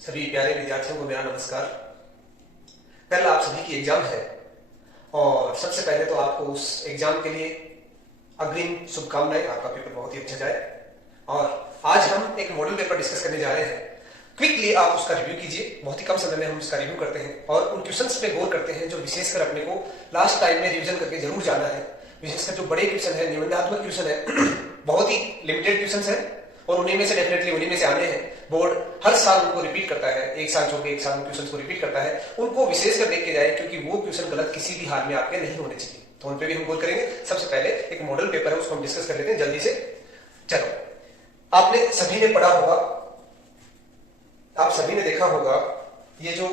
सभी प्यारे विद्यार्थियों को मेरा नमस्कार। कल आप सभी की एग्जाम है और सबसे पहले तो आपको उस एग्जाम के लिए अग्रिम शुभकामनाएं। आपका पेपर बहुत ही अच्छा जाए। और आज हम एक मॉडल पेपर डिस्कस करने जा रहे हैं। क्विकली आप उसका रिव्यू कीजिए। बहुत ही कम समय में हम उसका रिव्यू करते हैं और उन क्वेश्चंस पे गौर करते हैं जो विशेषकर अपने को लास्ट टाइम में रिवीजन करके जरूर जाना है। विशेषकर जो बड़े क्वेश्चन है, निबंधात्मक क्वेश्चन है, बहुत ही लिमिटेड क्वेश्चन है और उन्हीं में से डेफिनेटली उन्हीं में से आने हैं। बोर्ड हर साल उनको रिपीट करता है, एक साल छोड़ के एक साल में क्वेश्चन को रिपीट करता है। उनको विशेषकर देख के जाए क्योंकि वो क्वेश्चन गलत किसी भी हाल में आपके नहीं होने चाहिए। तो उन पे भी हम गौर करेंगे। सबसे पहले एक मॉडल पेपर है, उसको हम डिस्कस कर लेते हैं जल्दी से। चलो, आपने सभी ने पढ़ा होगा, आप सभी ने देखा होगा ये जो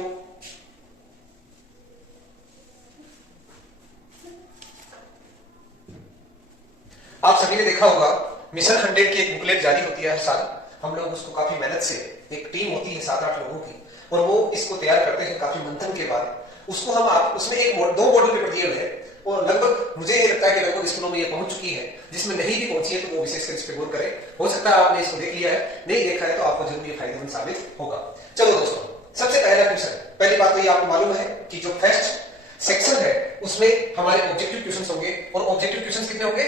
आप सभी ने देखा होगा मिशन 100 की एक बुकलेट जारी होती है हर साल। हम लोग उसको काफी मेहनत से, एक टीम होती है 7-8 लोगों की, और वो इसको तैयार करते हैं काफी मंथन के बाद। उसको हम उसमें दो मॉडल पेपर दिए हुए हैं और लगभग मुझे ये लगता है कि लगभग स्कूलों में ये पहुंच चुकी है। जिसमें नहीं भी पहुंची है तो वो विशेषकर इस पर गौर करें। हो सकता है आपने इसको देख लिया है, नहीं देखा है तो आपको जरूर ये फायदेमंद साबित होगा। चलो दोस्तों, सबसे पहला क्वेश्चन, पहली बात तो ये आपको मालूम है कि जो फर्स्ट सेक्शन है उसमें हमारे ऑब्जेक्टिव क्वेश्चंस होंगे और ऑब्जेक्टिव क्वेश्चंस कितने होंगे?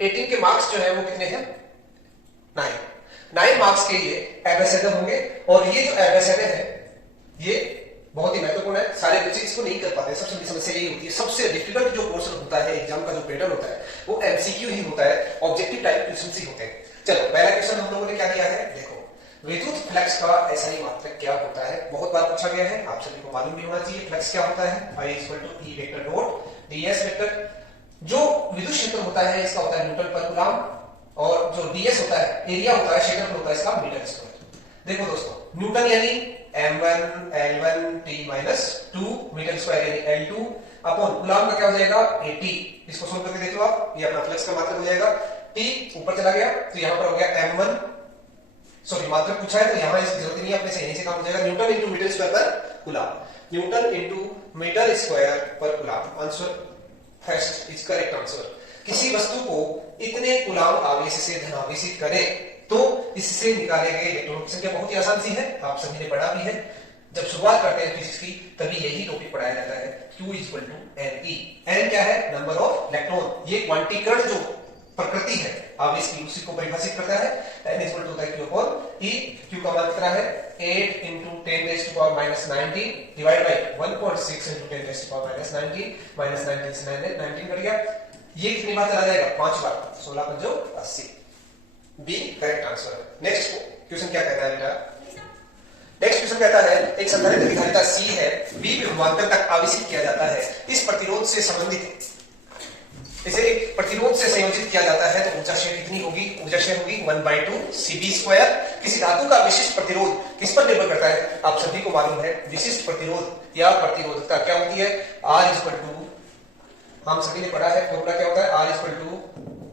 18 के मार्क्स जो है वो कितने हैं? 9 मार्क्स के ये एबेसेडर होंगे। और ये जो एबेसेडर है ये बहुत ही महत्वपूर्ण है। सारे बच्चे इसको नहीं कर पाते। सबसे बड़ी समस्या यही होती है। सबसे डिफिकल्ट जो पोर्शन होता है एग्जाम का, जो पैटर्न होता है वो एमसीक्यू ही होता है, ऑब्जेक्टिव टाइप क्वेश्चन ही होते हैं। चलो, पहला क्वेश्चन हम लोगों ने क्या दिया है, देखो, विद्युत फ्लक्स का SI मात्रक क्या होता है? बहुत बार पूछा गया है, आप सभी को मालूम भी होना चाहिए। फ्लक्स क्या होता है? I = E vector dot ds vector. जो विद्युत क्षेत्र होता है इसका होता है न्यूटन पर कूलम, और जो ds होता है, एरिया होता है, क्षेत्रफल होता है इसका मीटर स्क्वायर। देखो दोस्तों, न्यूटन यानी m1 l1 t-2, metre square यानी l2 अपॉन कूलम का क्या हो जाएगा? AT। इसको सोल्व करके देख लो आप, ये अपना फ्लक्स का मात्रक हो जाएगा। t ऊपर चला गया तो यहां पर हो गया m1, सॉरी मात्रक पूछा है तो यहां इसकी जरूरत नहीं है, अपने से यहीं से काम हो जाएगा। Newton into metre square per coulomb, newton into metre square per coulomb. Answer first is correct answer. किसी वस्तु को इतने कूलम आवेश से धनावेशित करें तो इससे निकाले गए इलेक्ट्रॉन की संख्या बहुत ही आसान सी है, आप सभी ने पढ़ा भी है। जब शुरुआत करते हैं फिजिक्स की तभी यही टॉपिक पढ़ाया जाता है। Q = Ne। n क्या है? Number of electron. ये क्वांटीकरण जो प्रकृति है आवेश की उसी को परिभाषित करता है। n = Q/E। Q का मान कितना है? 8 × 10⁻⁻19 डिवाइड बाय 1.6 × 10⁻⁻19 -19 से 19 कट गया। ये कितनी बार चला जाएगा? 5 बार। 16×5 = 80। बी करेक्ट आंसर है। नेक्स्ट क्वेश्चन क्या कहता है बेटा? नेक्स्ट क्वेश्चन कहता है एक संधारित्र की धारिता C है, B विभवांतर तक आवेशित किया जाता है। इस प्रतिरोध से संबंधित इसे एक प्रतिरोध से संयोजित किया जाता है तो ऊर्जा क्षय कितनी होगी? ऊर्जा क्षय होगी 1/2 CB²। किसी धातु का विशिष्ट प्रतिरोध किस पर निर्भर करता है? आप सभी को मालूम है विशिष्ट प्रतिरोध या प्रतिरोधकता क्या होती है? R हम सभी ने पढ़ा है, फॉर्मूला क्या होता है? R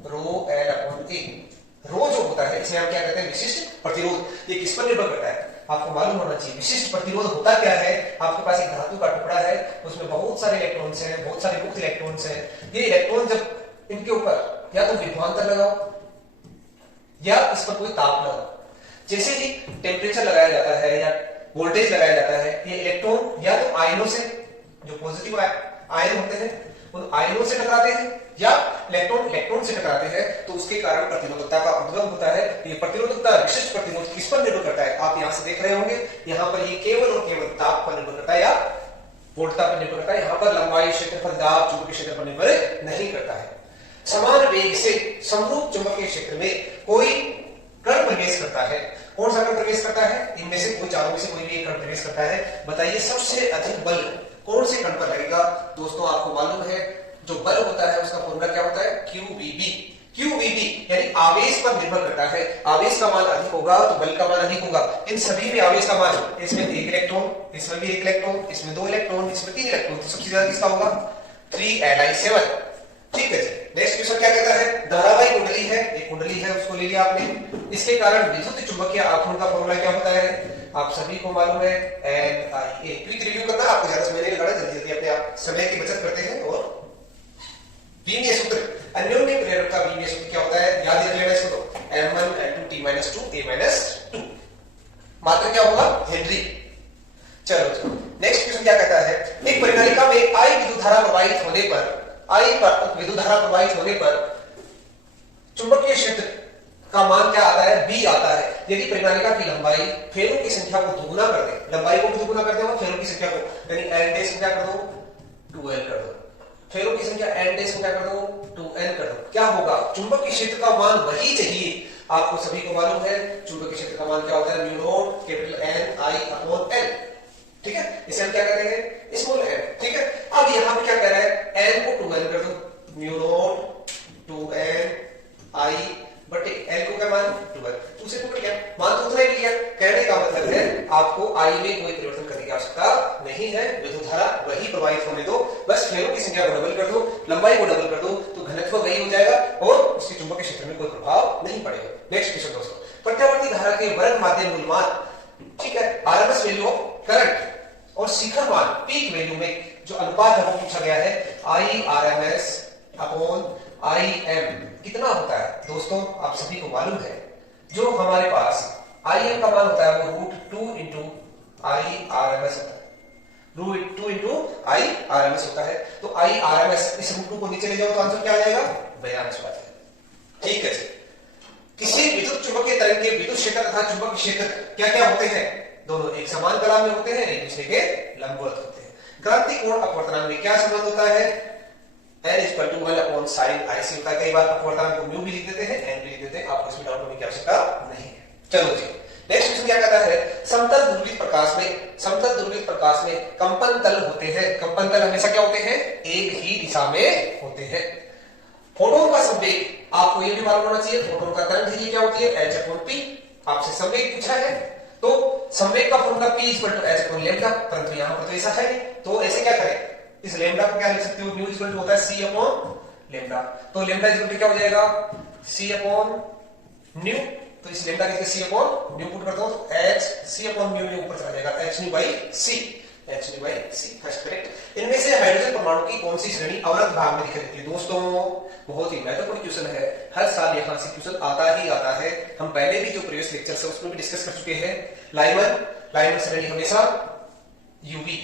ρL/A। रो जो होता है इसे हम क्या कहते हैं? विशिष्ट प्रतिरोध। ये किस पर निर्भर करता है? आपको मालूम होना चाहिए। विशिष्ट प्रतिरोध होता क्या है? आपके पास एक धातु का टुकड़ा है, उसमें बहुत सारे इलेक्ट्रॉन्स हैं, बहुत सारे मुक्त इलेक्ट्रॉन्स हैं। ये इलेक्ट्रॉन जब इनके ऊपर या तो विभवांतर लगाओ या इस पर कोई ताप लगाओ, जैसे ही टेम्परेचर लगाया जाता है या वोल्टेज लगाया जाता है, ये इलेक्ट्रॉन या तो आयनों से, जो पॉजिटिव आयन होते हैं उन आयनों से टकराते हैं, या इलेक्ट्रॉन से टकराते हैं, तो उसके कारण प्रतिरोधकता का उद्गम होता है। ये प्रतिरोधकता विशिष्ट प्रतिरोध किस पर निर्भर करता है? आप यहां से देख रहे होंगे, यहां पर ये केवल और केवल ताप पर निर्भर करता है या वोल्टता पर निर्भर करता है। यहां पर लंबाई, क्षेत्रफल, दाब, चुंबकीय क्षेत्र पर निर्भर नहीं करता है। समान वेग से समरूप चुंबकीय क्षेत्र में कोई कण प्रवेश करता है। कौन सा कण प्रवेश करता है? इनमें से कोई, चारों में से कोई भी एक कण प्रवेश करता है। बताइए सबसे अधिक बल कौन से कण पर लगेगा? दोस्तों आपको मालूम है जो बल होता है उसका फॉर्मूला क्या होता है? QVB यानी आवेश पर निर्भर करता है। आवेश का मान अधिक होगा तो बल का मान अधिक होगा। इन सभी में आवेश का मान, इसमें 1 इलेक्ट्रॉन, इसमें भी 1 इलेक्ट्रॉन, इसमें 2 इलेक्ट्रॉन, इसमें 3 इलेक्ट्रॉन, तो सबसे ज्यादा किसका होगा? 3Li7। ठीक है जी। नेक्स्ट क्वेश्चन क्या कहता है? धारावाही कुंडली है, एक कुंडली है उसको ले लिया आपने। इसके कारण विद्युत चुंबकीय आघूर्ण का फॉर्मूला क्या होता है? आप सभी को मालूम है NIA। क्विक रिव्यू करना, आपको ज्यादा समय नहीं लगाना, जल्दी जल्दी अपने आप समय की बचत करते हैं। और विमीय सूत्र, अन्योन्य प्रेरक का विमीय सूत्र क्या होता है? याद रख लेना इसको। तो M1 L2 T-2 A-2। मात्रक क्या होगा? हेनरी। चलो नेक्स्ट क्वेश्चन क्या कहता है, एक परिनालिका में आई विद्युत धारा प्रवाहित होने पर चुंबकीय क्षेत्र का मान क्या आता है? बी आता है। यदि परिनालिका की लंबाई फेरों की संख्या को दोगुना कर दे, लंबाई को दोगुना कर दे और फेरों की संख्या को, यानी एन डेश को क्या कर दो? 2l कर दो। फेरों की संख्या एन डेश को क्या कर दो? 2n कर दो। क्या होगा? चुंबकीय क्षेत्र का मान वही चाहिए। आपको सभी को मालूम है चुंबकीय क्षेत्र का मान क्या होता है? Mu naught capital N I upon L। ठीक है, इसे हम क्या कहते हैं? Small n। ठीक है, अब यहां पे क्या कह रहा है? n को 2n कर दो, म्यू नॉट 2n I बटे l को क्या मान? 2l। उसे टुकड़ गया, मान तो उतना ही लिया। कहने का मतलब है आपको I में कोई परिवर्तन करने की आवश्यकता नहीं है, विद्युत धारा वही प्रवाहित होने दो, बस फेरों की संख्या को डबल कर दो, लंबाई को डबल कर दो, तो घनत्व वही हो जाएगा और उसके चुंबकीय क्षेत्र में कोई प्रभाव नहीं पड़ेगा। नेक्स्ट क्वेश्चन दोस्तों, प्रत्यावर्ती धारा के वर्ग माध्यम मूलमान, ठीक है, आरएमएस वैल्यू ऑफ करंट और शिखर मान पीक वैल्यू में जो अनुपात है वो पूछा गया है, आई आरएमएस अपॉन आई एम कितना होता है? दोस्तों आप सभी को मालूम है जो हमारे पास आई एम का मान होता है वो √2 इंटू आई आरएमएस होता है, √2 इंटू आई आरएमएस होता है। तो आई आरएमएस इस √2 को नीचे ले जाओ तो आंसर क्या आ जाएगा? 42 आ जाएगा। ठीक है जी। किसी विद्युत चुंबकीय तरंग के विद्युत क्षेत्र तथा चुंबकीय क्षेत्र क्या क्या होते हैं? दोनों एक समान कला में होते हैं, एक दूसरे के लंबवत होते हैं। क्रांति कोण अपवर्तनांक में क्या संबंध होता है? n equal to 1 upon sine IC होता है। कई बार अपवर्तनांक को म्यू भी लिख देते हैं, n भी लिख देते हैं, आपको इसमें डाउट होने की आवश्यकता नहीं है। चलो जी नेक्स्ट क्वेश्चन क्या कहता है, समतल ध्रुवित प्रकाश में कंपन तल होते हैं। कंपन तल हमेशा क्या होते हैं? एक ही दिशा में होते हैं। फोटोन का संवेग आपको ये भी मालूम होना चाहिए, फोटोन का तरंग दैर्घ्य क्या होती है? h upon p। आपसे संवेग पूछा है तो संवेग का formula p equal to h upon lambda, परंतु यहां पर तो ऐसा है, तो ऐसे क्या करें? इस लैम्डा को क्या लिख सकते हो? न्यू इक्वल टू होता है c अपॉन लैम्डा, तो लैम्डा इक्वल टू क्या हो जाएगा? c upon new. तो इस लैम्डा के c अपॉन न्यू पुट करता हूं तो h c अपॉन न्यू ऊपर चला जाएगा, h new by c, h new by c। First correct. इनमें से हाइड्रोजन परमाणु की कौन सी श्रेणी अवरक्त भाग में दिखाई देती है? दोस्तों बहुत ही महत्वपूर्ण क्वेश्चन है, हर साल यहां से क्वेश्चन आता ही आता है। हम पहले भी जो प्रीवियस लेक्चर है उसमें भी डिस्कस कर चुके हैं। लाइमन श्रेणी हमेशा यूवी,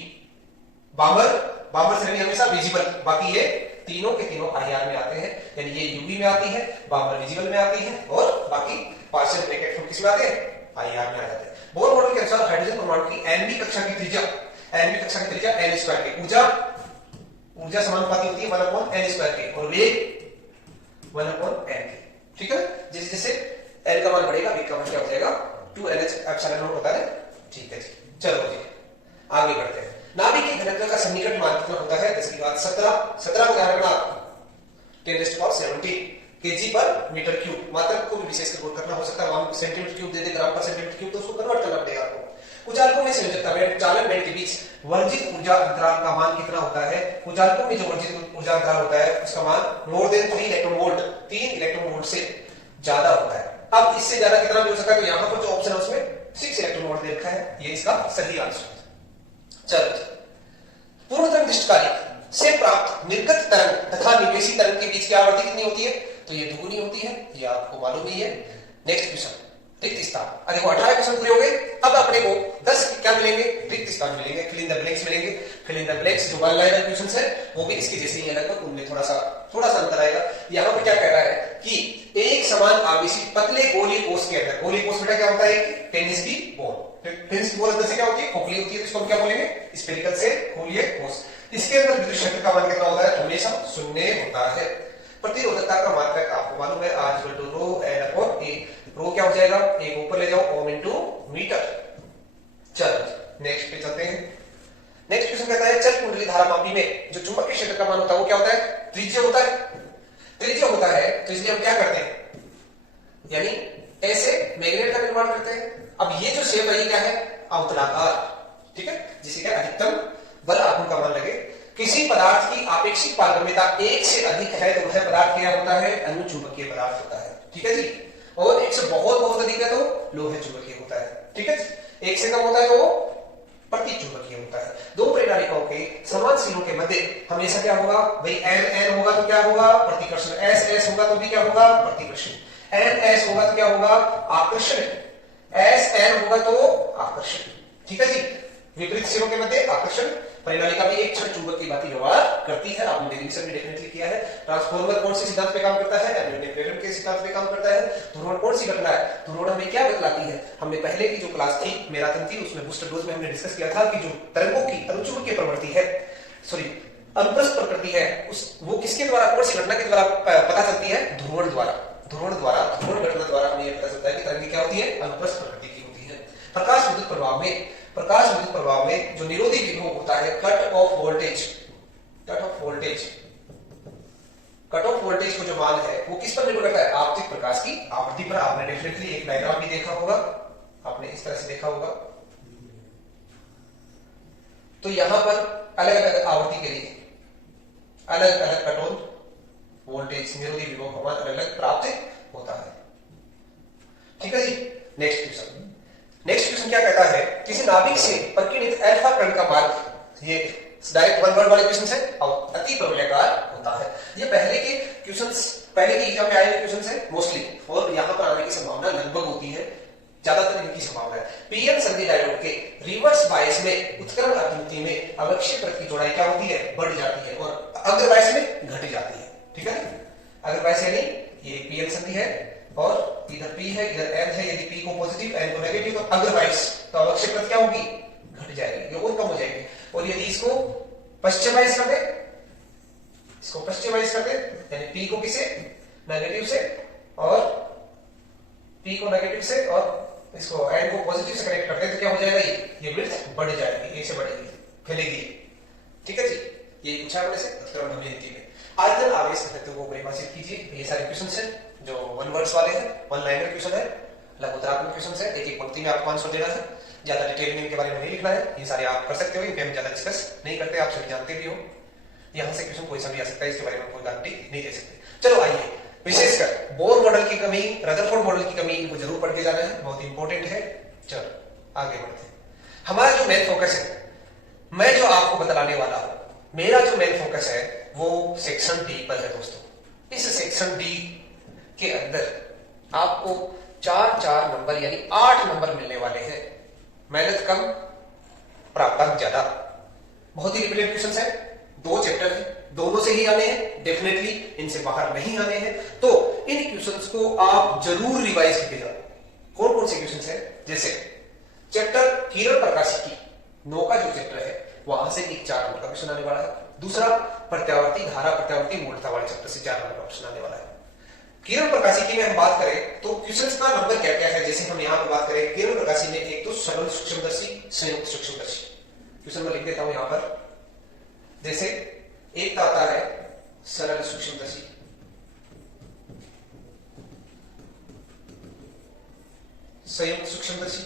बामर श्रेणी हमेशा विजिबल। बाकी ये तीनों के तीनों आईआर में आते हैं, यानी ये यूवी में आती है, बामर विजिबल में आती है और बाकी पार्शियल ब्रैकेट फॉर्म किस में आते हैं? आईआर में आ जाते हैं। बोर मॉडल के अनुसार हाइड्रोजन परमाणु की एनबी कक्षा की त्रिज्या n स्क्वायर के, ऊर्जा समानुपाती होती है 1 अपॉन n स्क्वायर के और वेग 1 अपॉन n के। ठीक है, जैसे जैसे n का मान बढ़ेगा वेग का मान क्या हो जाएगा? 2nh एप्सिलॉन नॉट होता है। ठीक है जी, चलो जी आगे बढ़ते हैं। नाभिक के घनत्व का सन्निकट मान कितना होता है? 10 की घात 17 को ध्यान रखना, 10⁻17 kg पर मीटर क्यूब। मात्रक को भी विशेष नोट करना, हो सकता है सेंटीमीटर क्यूब दे दे, ग्राम पर सेंटीमीटर क्यूब, तो उसको कन्वर्ट करना पड़ेगा आपको। कुचालकों में संयोजकता में चालन बैंड के बीच वर्जित ऊर्जा अंतराल का मान कितना होता है? कुचालकों में जो वर्जित ऊर्जा अंतराल होता है उसका मान more than 3 electron volt, 3 electron volt से ज्यादा होता है। अब इससे ज्यादा कितना भी हो सकता है, तो यहां पर जो ऑप्शन है उसमें 6 इलेक्ट्रॉन वोल्ट दे रखा है, ये इसका सही आंसर है। चलो, पूर्ण तरंग निष्कालिक से प्राप्त निर्गत तरंग तथा निवेशी तरंग के बीच की आवृत्ति कितनी होती है? तो ये दुगुनी होती है, ये आपको मालूम ही है। नेक्स्ट क्वेश्चन, रिक्त स्थान। देखो 18 क्वेश्चन पूरे हो गए, अब अपने को 10 क्या मिलेंगे? रिक्त स्थान मिलेंगे, फिल इन द ब्लैंक्स मिलेंगे। फिल इन द ब्लैंक्स जो वन लाइनर क्वेश्चंस है वो भी इसके जैसे ही है लगभग, उनमें थोड़ा सा अंतर आएगा। यहाँ पे क्या कह रहा है कि एक समान आवेशी पतले गोली कोष के अंदर, गोली कोष बेटा क्या होता है? टेनिस की बॉल। टेनिस की बॉल अंदर से क्या होती है? खोखली होती है, तो इसको हम क्या बोलेंगे? स्फेरिकल से खोलीय कोष। इसके अंदर विद्युत क्षेत्र का मान कितना होता है? हमेशा 0 होता है। प्रतिरोधकता का मात्रक आपको मालूम है, R = ρ N अपॉन A। रो क्या हो जाएगा? एक ऊपर ले जाओ, ओम इनटू मीटर। चलो नेक्स्ट पे चलते हैं। नेक्स्ट क्वेश्चन कहता है चल कुंडली धारा मापी में जो चुंबकीय क्षेत्र का मान होता है वो क्या होता है? त्रिज्य होता है। त्रिज्य होता है तो इसलिए हम क्या करते हैं, यानी ऐसे मैग्नेट का निर्माण करते हैं। अब ये जो शेप है ये क्या है? अवतलाकार। ठीक है, जिसे क्या अधिकतम बल आघूर्ण का मान लगे। किसी पदार्थ की आपेक्षिक पारगम्यता 1 से अधिक है तो वह पदार्थ क्या होता है? अनुचुंबकीय पदार्थ होता है। ठीक है जी, और 1 से बहुत अधिक है तो लोहे चुंबकीय होता है। ठीक है, 1 से कम होता है तो प्रति चुंबकीय होता है। दो परिणालिकाओं के समान सिरों के मध्य हमेशा क्या होगा भाई? N होगा तो क्या होगा? प्रतिकर्षण। S होगा तो भी क्या होगा? प्रतिकर्षण। N S होगा तो क्या होगा? आकर्षण। एस एन होगा तो आकर्षण, ठीक है जी। विपरीत सिरों के मध्य आकर्षण परिनालिका भी एक क्षण चुंबक की बात व्यवहार करती है, आपने डेफिनेशन भी डेफिनेटली किया है। ट्रांसफॉर्मर कौन से सिद्धांत पे काम करता है? एमोनियम प्रेरण के सिद्धांत पे काम करता है। ध्रुवण कौन सी घटना है? ध्रुवण हमें क्या बतलाती है? हमने पहले की जो क्लास थी मैराथन थी उसमें बूस्टर डोज में हमने डिस्कस किया था कि जो तरंगों की अनुचुंबकीय प्रवृत्ति है, सॉरी अनुप्रस्थ प्रकृति है, उस वो किसके द्वारा, कौन सी घटना के द्वारा पता चलती है? ध्रुवण द्वारा। ध्रुवण घटना द्वारा हमें यह पता चलता है कि तरंग क्या होती है? अनुप्रस्थ प्रकृति की होती है। प्रकाश विद्युत प्रभाव में जो निरोधी विभव होता है कट ऑफ वोल्टेज को जो मान है वो किस पर निर्भर करता है? आपतित प्रकाश की आवृत्ति पर। आपने डेफिनेटली एक डायग्राम भी देखा होगा, आपने इस तरह से देखा होगा। तो यहां पर अलग अलग आवृत्ति के लिए अलग अलग कट ऑफ वोल्टेज निरोधी विभव का मान अलग अलग प्राप्त होता है, ठीक है जी। नेक्स्ट क्वेश्चन क्या कहता है? किसी नाभिक से परिकिणित अल्फा कण का मार्ग, ये डायरेक्ट वन वर्ड वाले क्वेश्चन है और अति प्रवलयाकार होता है। ये पहले के एग्जाम में आए हुए क्वेश्चन है मोस्टली, और यहां पर आने की संभावना लगभग होती है, ज्यादातर इनकी संभावना है। पीएन संधि डायोड के रिवर्स बायस में उत्क्रमण अभिमुति में अवक्षय परत की चौड़ाई क्या होती है? बढ़ जाती है, और अग्र बायस में घट जाती है, ठीक है। अग्र बायस यानी ये पीएन संधि है और इधर P है इधर N है, यदि P को पॉजिटिव N को नेगेटिव तो अग्र बायस, तो अवक्षय परत क्या होगी? घट जाएगी, ये और कम हो जाएगी। और यदि इसको पश्चिम बायस कर दे, यानी P को किसे नेगेटिव से और P को नेगेटिव से और इसको N को पॉजिटिव से कनेक्ट करते हैं तो क्या हो जाएगा? ये विड्थ बढ़ जाएगी, ऐसे बढ़ेगी, फैलेगी, ठीक है जी। ये पूछा हमने से उत्क्रमण अभिमुति में। आयतन आवेश घनत्व को परिभाषित कीजिए। ये सारे क्वेश्चन है जो वन वर्ड्स वाले हैं, वन लाइनर क्वेश्चन है, लघुत्रात्मक क्वेश्चन है। एक पंक्ति में आपको आंसर देना है, ज्यादा डिटेल में इनके बारे में नहीं लिखना है। ये सारे आप कर सकते हो, इनके हम ज्यादा डिस्कस नहीं करते, आप सभी जानते भी हो। यहां से क्वेश्चन कोई सा भी आ सकता है, इसके बारे में कोई गारंटी नहीं दे सकते। चलो आइए, विशेषकर बोर मॉडल की कमी, रदरफोर्ड मॉडल की कमी, इनको जरूर पढ़ के जाना है, बहुत इंपॉर्टेंट है। चलो आगे बढ़ते हैं। हमारा जो मेन फोकस है, मैं जो आपको बतलाने वाला हूं, मेरा जो मेन फोकस है वो सेक्शन डी पर है दोस्तों। इस सेक्शन डी के अंदर आपको 4 नंबर यानी 8 नंबर मिलने वाले हैं। मेहनत कम, प्राप्तांक ज्यादा। बहुत ही रिपीटेड क्वेश्चंस है, 2 चैप्टर है, दोनों से ही आने हैं, डेफिनेटली इनसे बाहर नहीं आने हैं। तो इन क्वेश्चंस को आप जरूर रिवाइज करके जाओ। कौन कौन से क्वेश्चंस है? जैसे चैप्टर किरण प्रकाशिकी 9 का जो चैप्टर है वहां से एक 4 नंबर का क्वेश्चन आने वाला है। दूसरा प्रत्यावर्ती धारा प्रत्यावर्ती मूलता वाले चैप्टर से 4 नंबर का क्वेश्चन आने वाला है। किरण प्रकाशिकी में हम बात करें तो क्वेश्चंस का नंबर क्या क्या है, जैसे हम यहां पर बात करें किरण प्रकाशी में, एक तो सरल सूक्ष्मदर्शी, संयुक्त सूक्ष्मदर्शी। क्वेश्चन में लिख देता हूं यहां पर, जैसे एक आता है सरल सूक्ष्मदर्शी, संयुक्त सूक्ष्मदर्शी,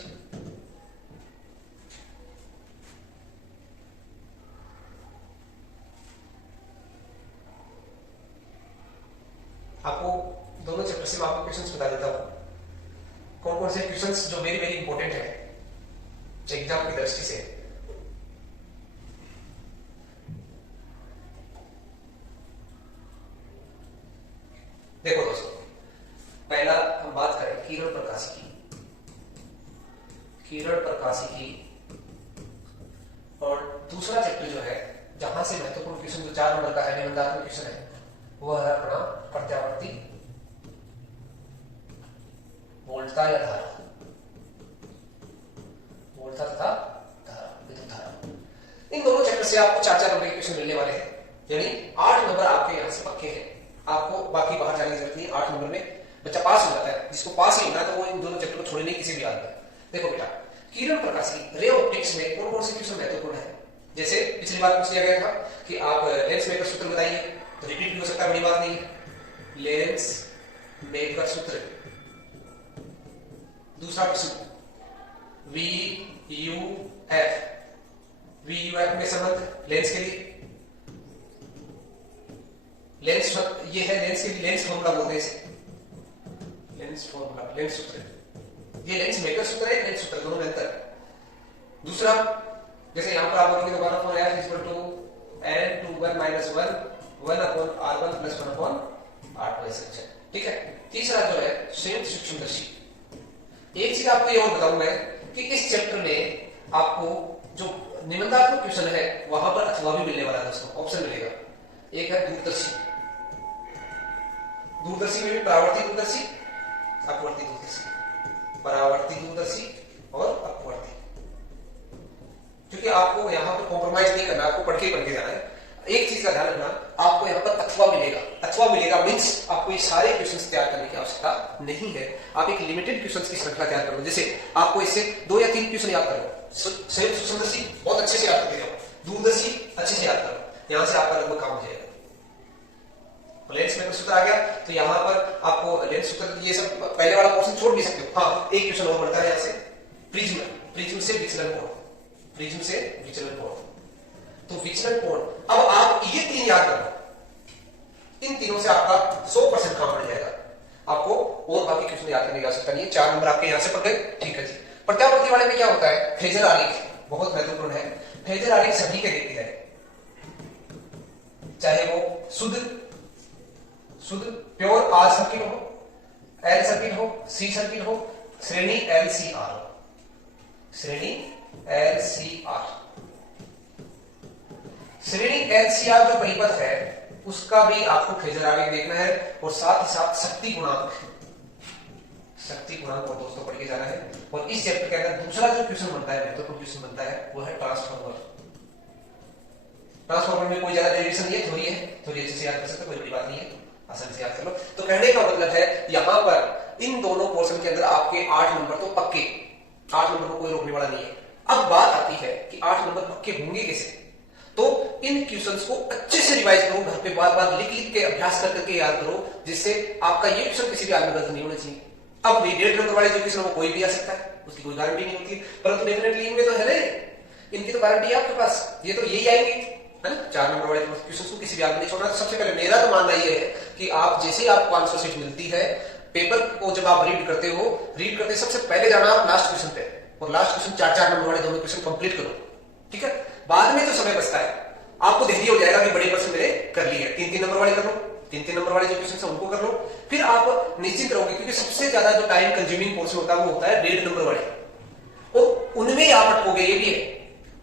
आपको दोनों चैप्टर से मैं आपको क्वेश्चंस बता देता हूं कौन कौन से क्वेश्चंस जो वेरी वेरी इंपॉर्टेंट है एग्जाम की दृष्टि से। देखो दोस्तों, पहला हम बात करें किरण प्रकाशिकी और दूसरा चैप्टर जो है जहां से महत्वपूर्ण क्वेश्चन जो 4 नंबर का है, निबंधात्मक क्वेश्चन है, वह है अपना प्रत्यावर्ती वोल्टता या धारा, वोल्टता तथा धारा, विद्युत धारा। इन दोनों चैप्टर से आपको 4 नंबर के क्वेश्चन मिलने वाले हैं, यानी 8 नंबर आपके यहां से पक्के हैं। आपको बाकी बाहर जाने की जरूरत नहीं, 8 नंबर में बच्चा पास हो जाता है। जिसको पास ही होना है तो वो इन दोनों चैप्टर को छोड़ने किसी भी हाल में। देखो बेटा, किरण प्रकाशिकी रे ऑप्टिक्स में कौन कौन से क्वेश्चन महत्वपूर्ण है? जैसे पिछली बार पूछ लिया गया था कि आप लेंस मेकर सूत्र बताइए, तो रिपीट भी हो सकता है, बड़ी बात नहीं है। लेंस मेकर सूत्र। दूसरा क्वेश्चन VUF में संबंध लेंस के लिए, लेंस ये है लेंस के लिए लेंस फॉर्मूला बोलते हैं इसे, लेंस फॉर्मूला, लेंस सूत्र। ये लेंस मेकर सूत्र है, लेंस सूत्र, दोनों में अंतर है। दूसरा, जैसे यहां पर आप बोलोगे तो 1/f equal to n/(1 - 1) 1/r1 + 1/r2 ऐसे। ठीक है। तीसरा जो है संयुक्त सूक्ष्मदर्शी, एक चीज आपको ये और बताऊं मैं कि इस चैप्टर में आपको जो निबंधात्मक क्वेश्चन है वहां पर अथवा भी मिलने वाला है दोस्तों, ऑप्शन मिलेगा। एक है दूरदर्शी, दूरदर्शी में भी परावर्ती दूरदर्शी, अपवर्ती दूरदर्शी, परावर्ती दूरदर्शी और अपवर्ती। क्योंकि आपको यहां पर कॉम्प्रोमाइज नहीं करना, आपको पढ़ के जाना है। एक चीज का ध्यान रखना, आपको यहां पर अथवा मिलेगा। अथवा मिलेगा मींस आपको ये सारे क्वेश्चंस तैयार करने की आवश्यकता नहीं है। आप एक लिमिटेड क्वेश्चंस की श्रृंखला तैयार करो। जैसे आपको इससे 2 या 3 क्वेश्चन याद करो। संयुक्त सूक्ष्मदर्शी बहुत अच्छे से याद करके जाओ, दूरदर्शी अच्छे से याद करो, यहां से आपका लगभग काम हो जाएगा। लेंस में सूत्र आ गया तो यहां पर आपको लेंस सूत्र ये सब पहले वाला पोर्शन छोड़ भी सकते हो। हाँ, एक क्वेश्चन और बढ़ता है यहां से, प्रिज्म, प्रिज्म से विचलन कोण, प्रिज्म से विचलन कोण। तो विचलन कोण, अब आप ये 3 याद करो, इन तीनों से आपका 100% काम बढ़ जाएगा। आपको और बाकी क्वेश्चन याद करने की आवश्यकता नहीं है। 4 नंबर आपके यहां से पड़ गए, ठीक है जी। प्रत्यावर्ती वाले में क्या होता है, फेजर आरेख बहुत महत्वपूर्ण है। फेजर आरेख सभी के देखते हैं, चाहे वो शुद्ध प्योर आर सर्किट हो, एल सर्किट हो, सी सर्किट हो, श्रेणी LCR हो, श्रेणी LCR। श्रेणी LCR जो परिपथ है उसका भी आपको फेजर आरेख देखना है और साथ ही साथ शक्ति गुणांक को दोस्तों पढ़ के जाना है। और इस चैप्टर के अंदर दूसरा जो क्वेश्चन बनता है, महत्वपूर्ण क्वेश्चन बनता है, वो है ट्रांसफार्मर। ट्रांसफार्मर में कोई ज्यादा डेरिवेशन नहीं है, थ्योरी है, थ्योरी अच्छे से याद कर सकते हो, कोई बड़ी बात नहीं है, आसानी से याद कर लो। तो कहने का मतलब है यहां पर इन दोनों पोर्शन के अंदर आपके 8 नंबर तो पक्के, 8 नंबर को कोई रोकने वाला नहीं है। अब बात आती है कि 8 नंबर पक्के होंगे कैसे। तो इन क्वेश्चंस को अच्छे से रिवाइज करो, घर पे बार बार लिख लिख के अभ्यास कर करके याद करो, जिससे आपका ये क्वेश्चन किसी भी हाल में गलत नहीं होना चाहिए। अब 1.5 नंबर वाले जो क्वेश्चन वो कोई भी आ सकता है, उसकी कोई गारंटी नहीं होती, परंतु डेफिनेटली इनमें तो है ना, इनकी तो गारंटी है आपके पास, ये तो यही आएंगे, है ना। 4 नंबर वाले क्वेश्चन को किसी भी हाल में नहीं छोड़ना। तो सबसे पहले मेरा तो मानना ये है कि आप जैसे ही आपको आंसर शीट मिलती है, पेपर को जब आप रीड करते हो, रीड करते सबसे पहले जाना आप लास्ट क्वेश्चन पे, और लास्ट क्वेश्चन 4-4 नंबर वाले दोनों क्वेश्चन कंप्लीट करो, ठीक है। बाद में जो समय बचता है आपको धैर्य हो जाएगा कि बड़े प्रश्न मेरे कर लिए, 3-3 नंबर वाले कर लो, 3-3 नंबर वाले जो क्वेश्चन है उनको कर लो, फिर आप निश्चिंत रहोगे। क्योंकि सबसे ज्यादा जो टाइम कंज्यूमिंग पोर्शन होता है वो होता है 1.5 नंबर वाले, और उनमें आप अटकोगे, ये भी है।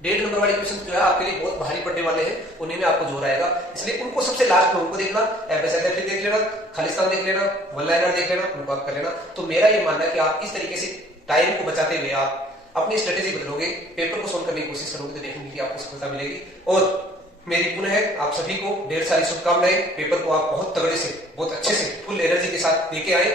1.5 नंबर वाले क्वेश्चन जो है आपके लिए बहुत भारी पड़ने वाले हैं, उन्हीं में आपको जोर आएगा, इसलिए उनको सबसे लास्ट में उनको देखना, एफएसएलएफ देख लेना, खालिस्तान देख लेना, वन लाइनर देख लेना, उनको आप कर लेना। तो मेरा ये मानना है कि आप इस तरीके से टाइम को बचाते हुए आप अपनी स्ट्रेटेजी बदलोगे, पेपर को सोल्व करने की कोशिश करोगे, तो डेफिनेटली आपको सफलता मिलेगी। और मेरी पुनः है आप सभी को ढेर सारी शुभकामनाएं। पेपर को आप बहुत तगड़े से, बहुत अच्छे से, फुल एनर्जी के साथ लेके आए।